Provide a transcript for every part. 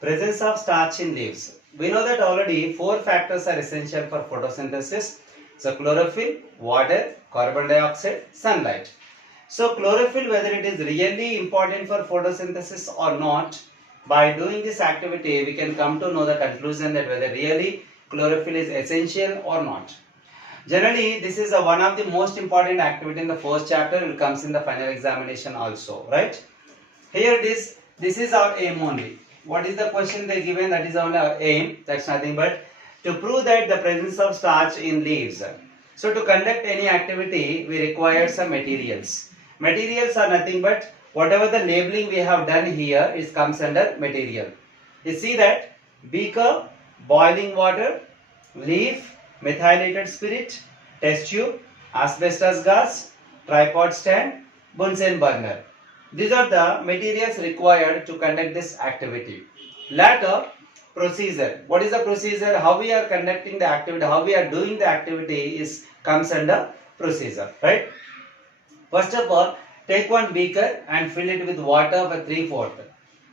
Presence of starch in leaves. We know that already four factors are essential for photosynthesis. So chlorophyll, water, carbon dioxide, sunlight. So chlorophyll, whether it is really important for photosynthesis or not, by doing this activity we can come to know the conclusion that whether really chlorophyll is essential or not. Generally, this is one of the most important activity in the first chapter. It comes in the final examination also, right? Here it is. This is our aim only. What is the question they given? That is only our aim. That's nothing but to prove that the presence of starch in leaves. So to conduct any activity, we require some materials. Materials are nothing but whatever the labeling we have done here is comes under material. You see that beaker, boiling water, leaf, methylated spirit, test tube, asbestos gas, tripod stand, Bunsen burner. These are the materials required to conduct this activity. Later, procedure. What is the procedure? How we are conducting the activity, how we are doing the activity is comes under procedure, right? First of all, take one beaker and fill it with water for 3/4.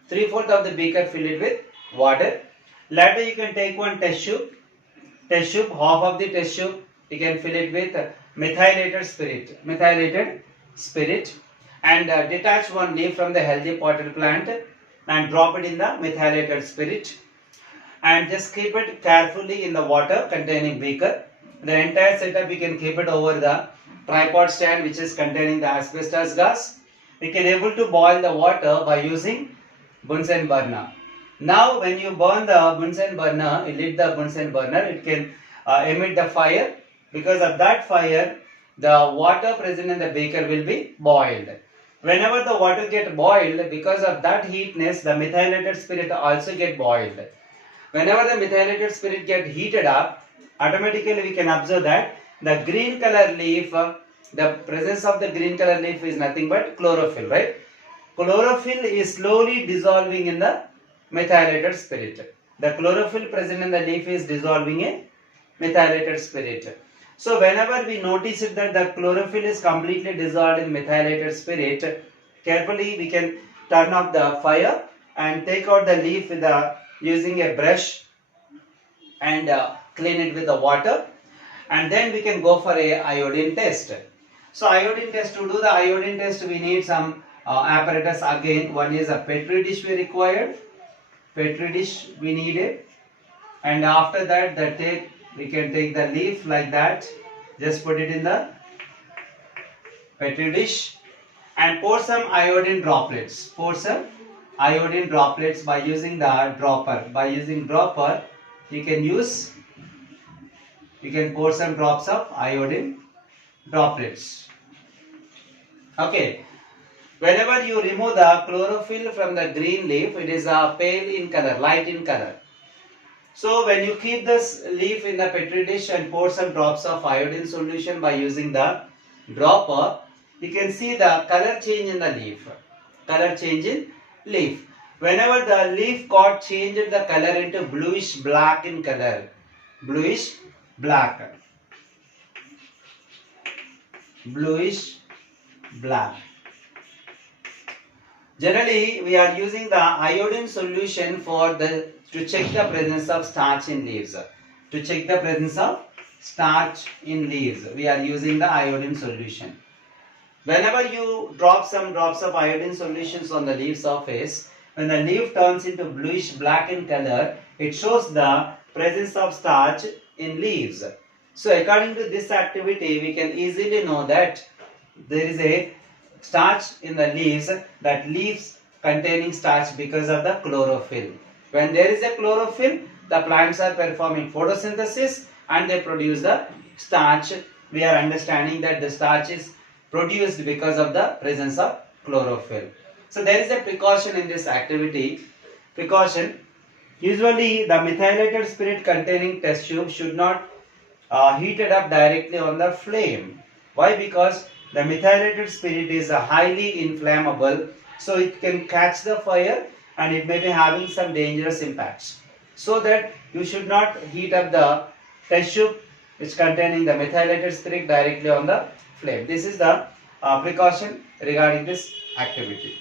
3/4 of the beaker fill it with water. Later you can take one test tube, half of the test tube you can fill it with methylated spirit, and detach one leaf from the healthy potted plant and drop it in the methylated spirit and just keep it carefully in the water containing beaker. The entire setup you can keep it over the tripod stand which is containing the asbestos gas. We can able to boil the water by using Bunsen burner. Now when you burn the Bunsen burner, you lit the Bunsen burner, it can emit the fire. Because of that fire, the water present in the beaker will be boiled. Whenever the water get boiled, because of that heatness, the methylated spirit also get boiled. Whenever the methylated spirit get heated up, automatically we can observe that the green color leaf, the presence of the green color leaf is nothing but chlorophyll, right? Chlorophyll is slowly dissolving in the methylated spirit. The chlorophyll present in the leaf is dissolving in methylated spirit. So whenever we notice it that the chlorophyll is completely dissolved in methylated spirit, carefully we can turn off the fire and take out the leaf with using a brush and clean it with the water, and then we can go for a iodine test. So iodine test, to do the iodine test we need some apparatus again. One is a petri dish we required. Petri dish we needed, and after that we can take the leaf like that, just put it in the petri dish and pour some iodine droplets. Pour some iodine droplets by using the dropper. By using dropper, you can pour some drops of iodine droplets. Okay. Whenever you remove the chlorophyll from the green leaf, it is pale in color, light in color. So when you keep this leaf in the petri dish and pour some drops of iodine solution by using the dropper, you can see the color change in the leaf. Color change in leaf. Whenever the leaf got changed the color into bluish black in color. Bluish black. Bluish black. Generally, we are using the iodine solution to check the presence of starch in leaves. To check the presence of starch in leaves, we are using the iodine solution. Whenever you drop some drops of iodine solutions on the leaf surface, when the leaf turns into bluish black in color, it shows the presence of starch in leaves. So according to this activity, we can easily know that there is a starch in the leaves, that leaves containing starch because of the chlorophyll. When there is a chlorophyll, the plants are performing photosynthesis and they produce the starch. We are understanding that the starch is produced because of the presence of chlorophyll. So there is a precaution in this activity. Precaution. Usually the methylated spirit containing test tube should not heat it up directly on the flame. Why? Because the methylated spirit is highly inflammable, so it can catch the fire and it may be having some dangerous impacts. So that you should not heat up the test tube which containing the methylated spirit directly on the flame. This is the precaution regarding this activity.